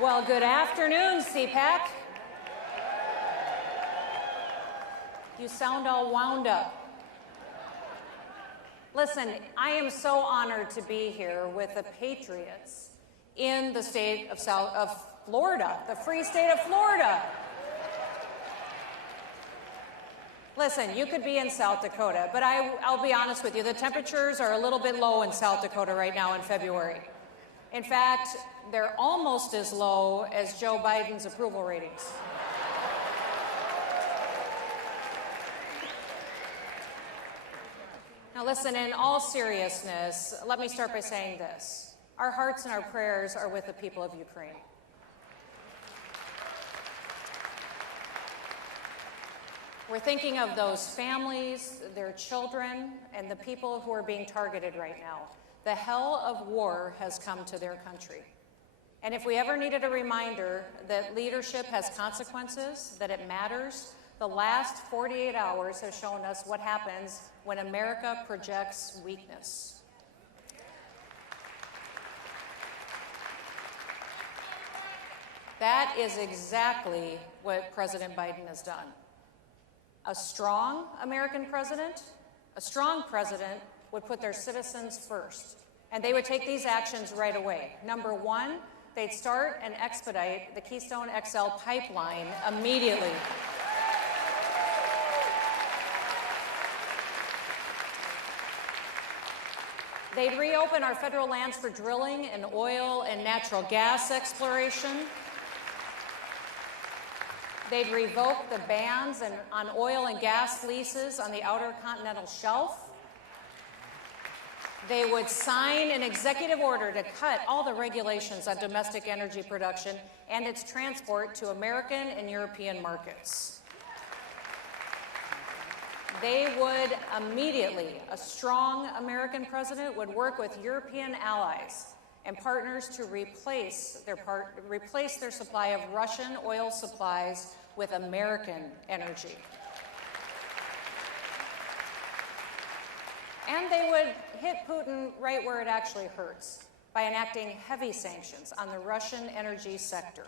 Well, good afternoon, CPAC. You sound all wound up. Listen, I am so honored to be here with the patriots in the state of Florida, the free state of Florida. Listen, you could be in South Dakota, but I'll be honest with you, the temperatures are a little bit low in South Dakota right now in February. In fact, they're almost as low as Joe Biden's approval ratings. Now listen, in all seriousness, let me start by saying this. Our hearts and our prayers are with the people of Ukraine. We're thinking of those families, their children, and the people who are being targeted right now. The hell of war has come to their country. And if we ever needed a reminder that leadership has consequences, that it matters, the last 48 hours have shown us what happens when America projects weakness. That is exactly what President Biden has done. A strong American president, a strong president would put their citizens first, and they would take these actions right away. Number one, they'd start and expedite the Keystone XL pipeline immediately. They'd reopen our federal lands for drilling and oil and natural gas exploration. They'd revoke the bans on oil and gas leases on the outer continental shelf. They would sign an executive order to cut all the regulations on domestic energy production and its transport to American and European markets. They would immediately, a strong American president would work with European allies and partners to replace their supply of Russian oil supplies with American energy. And they would hit Putin right where it actually hurts by enacting heavy sanctions on the Russian energy sector.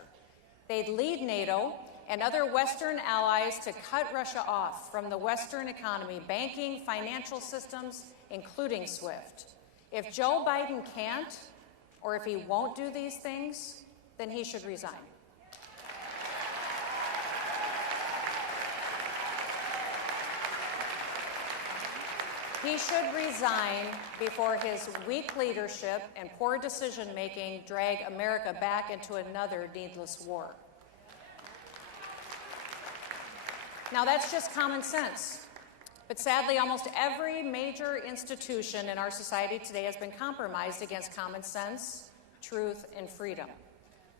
They'd lead NATO and other Western allies to cut Russia off from the Western economy, banking, financial systems, including SWIFT. If Joe Biden can't, or if he won't do these things, then he should resign. He should resign before his weak leadership and poor decision-making drag America back into another needless war. Now, that's just common sense. But sadly, almost every major institution in our society today has been compromised against common sense, truth, and freedom.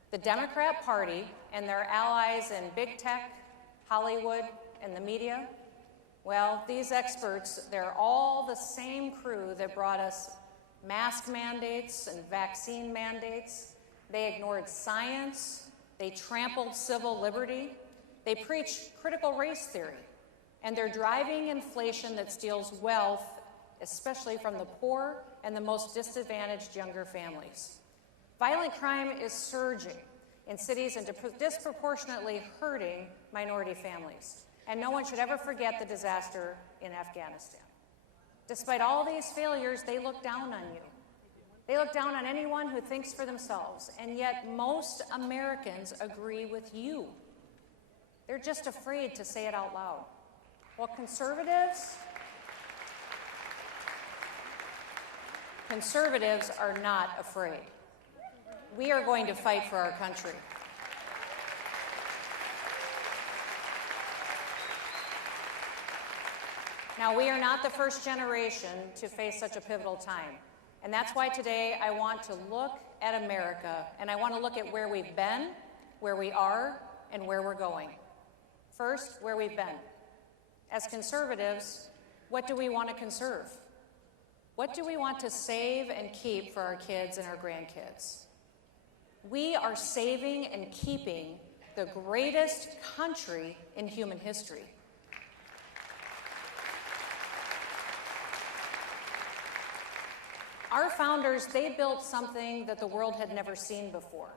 The Democrat Party and their allies in big tech, Hollywood, and the media, well, these experts, they're all the same crew that brought us mask mandates and vaccine mandates. They ignored science. They trampled civil liberty. They preach critical race theory. And they're driving inflation that steals wealth, especially from the poor and the most disadvantaged younger families. Violent crime is surging in cities and disproportionately hurting minority families. And no one should ever forget the disaster in Afghanistan. Despite all these failures, they look down on you. They look down on anyone who thinks for themselves, and yet most Americans agree with you. They're just afraid to say it out loud. Well, conservatives are not afraid. We are going to fight for our country. Now, we are not the first generation to face such a pivotal time. And that's why today I want to look at America, and I want to look at where we've been, where we are, and where we're going. First, where we've been. As conservatives, what do we want to conserve? What do we want to save and keep for our kids and our grandkids? We are saving and keeping the greatest country in human history. Our founders, they built something that the world had never seen before.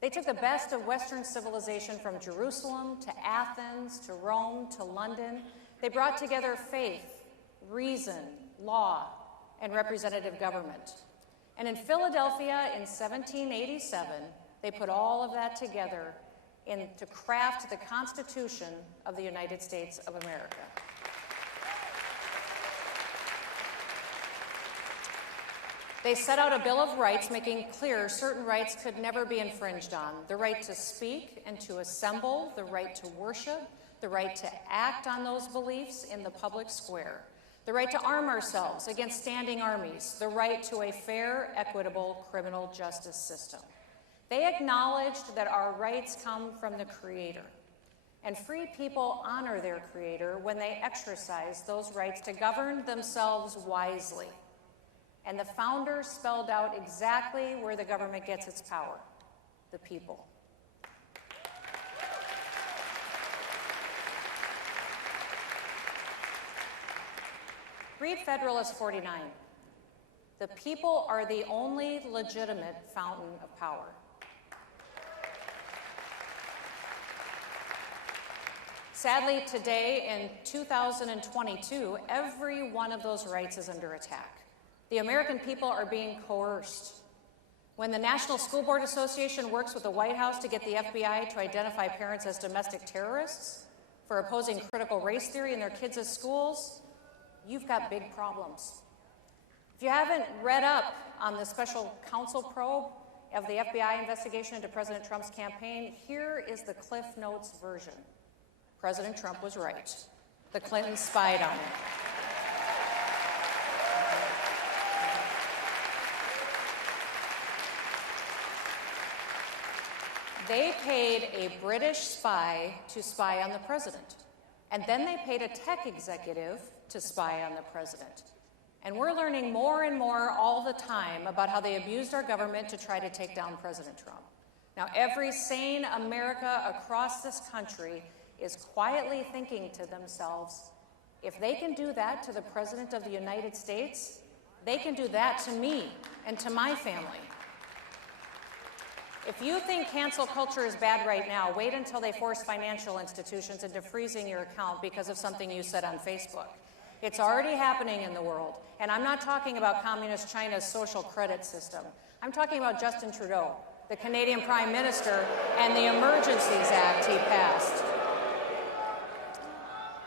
They took the best of Western civilization from Jerusalem to Athens to Rome to London. They brought together faith, reason, law, and representative government. And in Philadelphia in 1787, they put all of that together to craft the Constitution of the United States of America. They set out a Bill of Rights making clear certain rights could never be infringed on: the right to speak and to assemble, the right to worship, the right to act on those beliefs in the public square, the right to arm ourselves against standing armies, the right to a fair, equitable criminal justice system. They acknowledged that our rights come from the Creator, and free people honor their Creator when they exercise those rights to govern themselves wisely. And the founders spelled out exactly where the government gets its power: the people. Read Federalist 49. The people are the only legitimate fountain of power. Sadly, today in 2022, every one of those rights is under attack. The American people are being coerced. When the National School Board Association works with the White House to get the FBI to identify parents as domestic terrorists for opposing critical race theory in their kids' schools, you've got big problems. If you haven't read up on the special counsel probe of the FBI investigation into President Trump's campaign, here is the Cliff Notes version. President Trump was right. The Clintons spied on him. They paid a British spy to spy on the president. And then they paid a tech executive to spy on the president. And we're learning more and more all the time about how they abused our government to try to take down President Trump. Now, every sane America across this country is quietly thinking to themselves, if they can do that to the President of the United States, they can do that to me and to my family. If you think cancel culture is bad right now, wait until they force financial institutions into freezing your account because of something you said on Facebook. It's already happening in the world. And I'm not talking about communist China's social credit system. I'm talking about Justin Trudeau, the Canadian Prime Minister, and the Emergencies Act he passed.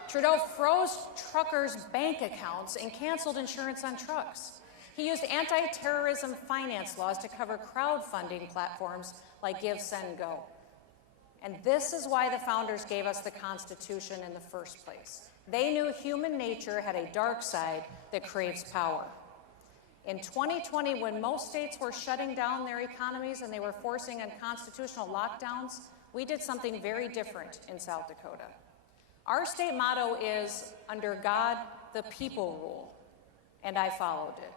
Trudeau froze truckers' bank accounts and canceled insurance on trucks. He used anti-terrorism finance laws to cover crowdfunding platforms like Give, Send, Go. And this is why the founders gave us the Constitution in the first place. They knew human nature had a dark side that craves power. In 2020, when most states were shutting down their economies and they were forcing unconstitutional lockdowns, we did something very different in South Dakota. Our state motto is, under God, the people rule, and I followed it.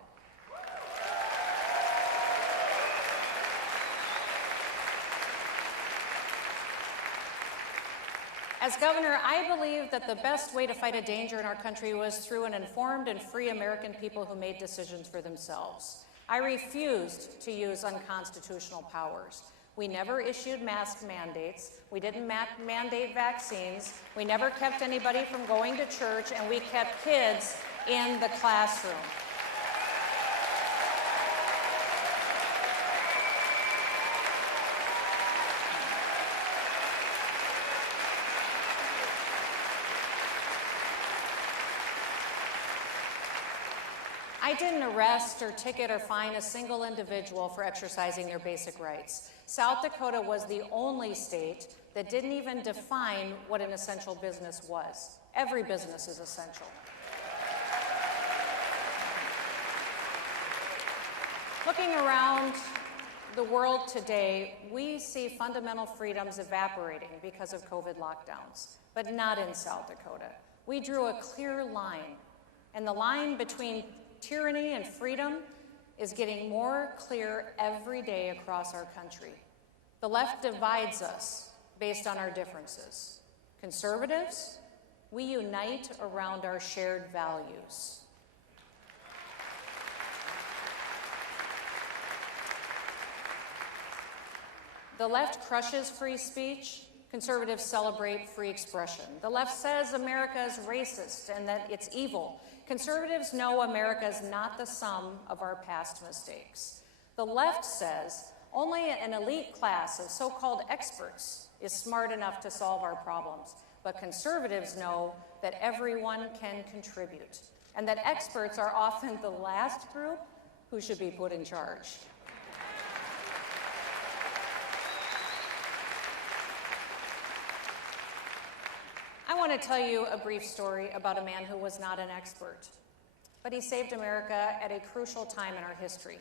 As governor, I believe that the best way to fight a danger in our country was through an informed and free American people who made decisions for themselves. I refused to use unconstitutional powers. We never issued mask mandates. We didn't mandate vaccines. We never kept anybody from going to church, and we kept kids in the classroom. I didn't arrest or ticket or fine a single individual for exercising their basic rights. South Dakota was the only state that didn't even define what an essential business was. Every business is essential. Looking around the world today, we see fundamental freedoms evaporating because of COVID lockdowns, but not in South Dakota. We drew a clear line, and the line between tyranny and freedom is getting more clear every day across our country. The left divides us based on our differences. Conservatives, we unite around our shared values. The left crushes free speech. Conservatives celebrate free expression. The left says America is racist and that it's evil. Conservatives know America is not the sum of our past mistakes. The left says only an elite class of so-called experts is smart enough to solve our problems. But conservatives know that everyone can contribute, and that experts are often the last group who should be put in charge. I want to tell you a brief story about a man who was not an expert, but he saved America at a crucial time in our history.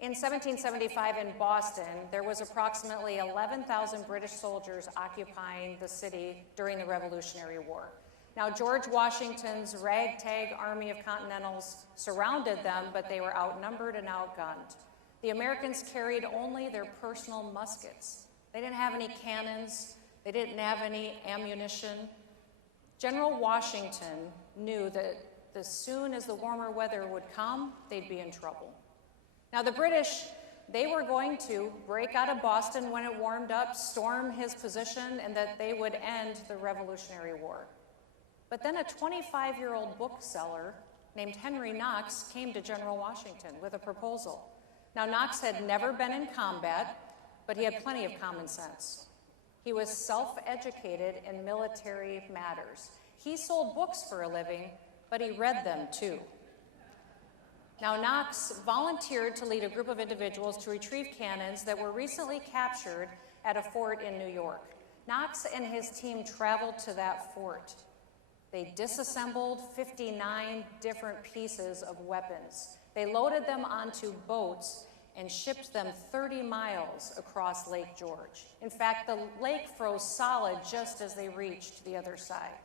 In 1775 in Boston, there was approximately 11,000 British soldiers occupying the city during the Revolutionary War. Now, George Washington's ragtag army of Continentals surrounded them, but they were outnumbered and outgunned. The Americans carried only their personal muskets. They didn't have any cannons. They didn't have any ammunition. General Washington knew that as soon as the warmer weather would come, they'd be in trouble. Now, the British, they were going to break out of Boston when it warmed up, storm his position, and that they would end the Revolutionary War. But then a 25-year-old bookseller named Henry Knox came to General Washington with a proposal. Now, Knox had never been in combat, but he had plenty of common sense. He was self-educated in military matters. He sold books for a living, but he read them too. Now, Knox volunteered to lead a group of individuals to retrieve cannons that were recently captured at a fort in New York. Knox and his team traveled to that fort. They disassembled 59 different pieces of weapons. They loaded them onto boats and shipped them 30 miles across Lake George. In fact, the lake froze solid just as they reached the other side.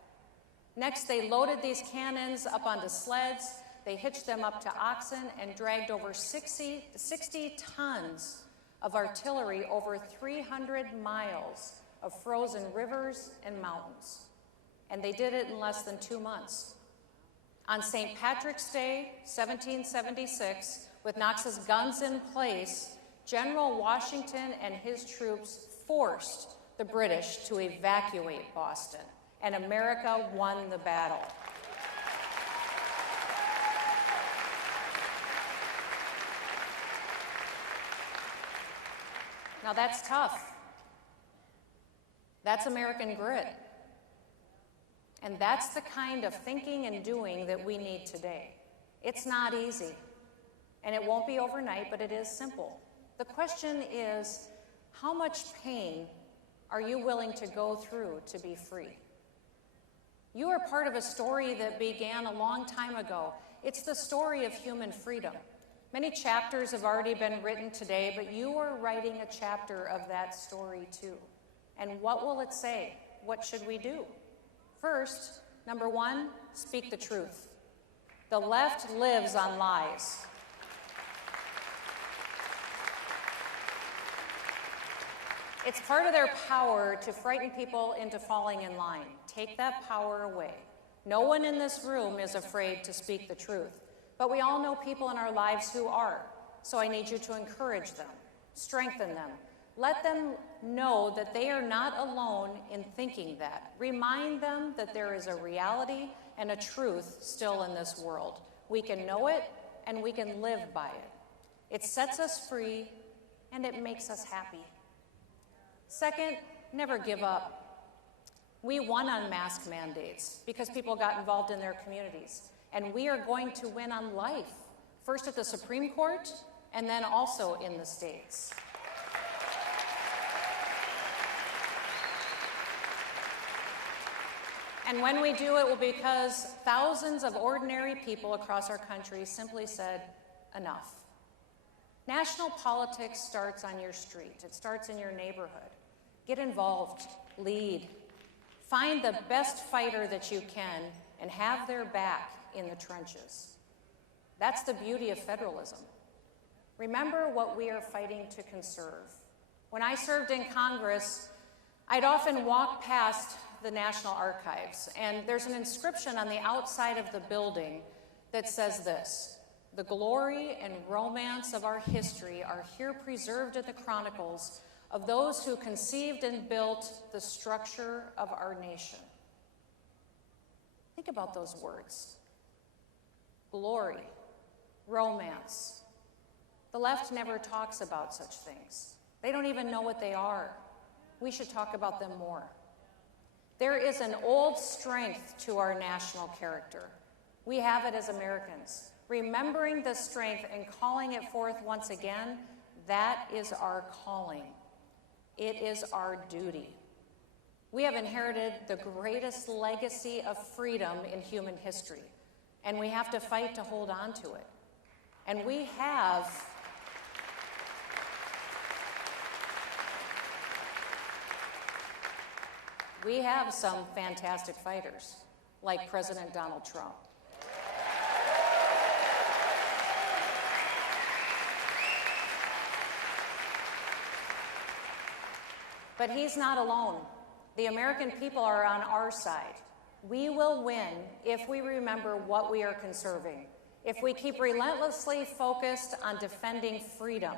Next, they loaded these cannons up onto sleds. They hitched them up to oxen and dragged over 60 tons of artillery over 300 miles of frozen rivers and mountains. And they did it in less than 2 months. On St. Patrick's Day, 1776, with Knox's guns in place, General Washington and his troops forced the British to evacuate Boston, and America won the battle. Now that's tough. That's American grit. And that's the kind of thinking and doing that we need today. It's not easy, and it won't be overnight, but it is simple. The question is, how much pain are you willing to go through to be free? You are part of a story that began a long time ago. It's the story of human freedom. Many chapters have already been written today, but you are writing a chapter of that story too. And what will it say? What should we do? First, number one, speak the truth. The left lives on lies. It's part of their power to frighten people into falling in line. Take that power away. No one in this room is afraid to speak the truth, but we all know people in our lives who are. So I need you to encourage them, strengthen them. Let them know that they are not alone in thinking that. Remind them that there is a reality and a truth still in this world. We can know it and we can live by it. It sets us free and it makes us happy. Second, never give up. We won on mask mandates because people got involved in their communities. And we are going to win on life, first at the Supreme Court and then also in the states. And when we do, it will be because thousands of ordinary people across our country simply said, enough. National politics starts on your street. It starts in your neighborhood. Get involved, lead. Find the best fighter that you can and have their back in the trenches. That's the beauty of federalism. Remember what we are fighting to conserve. When I served in Congress, I'd often walk past the National Archives, and there's an inscription on the outside of the building that says this: "The glory and romance of our history are here preserved in the chronicles of those who conceived and built the structure of our nation. Think about those words. Glory, romance. The left never talks about such things. They don't even know what they are. We should talk about them more. There is an old strength to our national character. We have it as Americans. Remembering the strength and calling it forth once again, that is our calling. It is our duty. We have inherited the greatest legacy of freedom in human history, and we have to fight to hold on to it. And we have some fantastic fighters, like President Donald Trump. But he's not alone. The American people are on our side. We will win if we remember what we are conserving, if we keep relentlessly focused on defending freedom,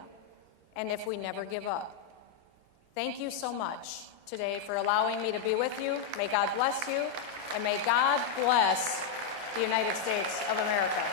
and if we never give up. Thank you so much today for allowing me to be with you. May God bless you, and may God bless the United States of America.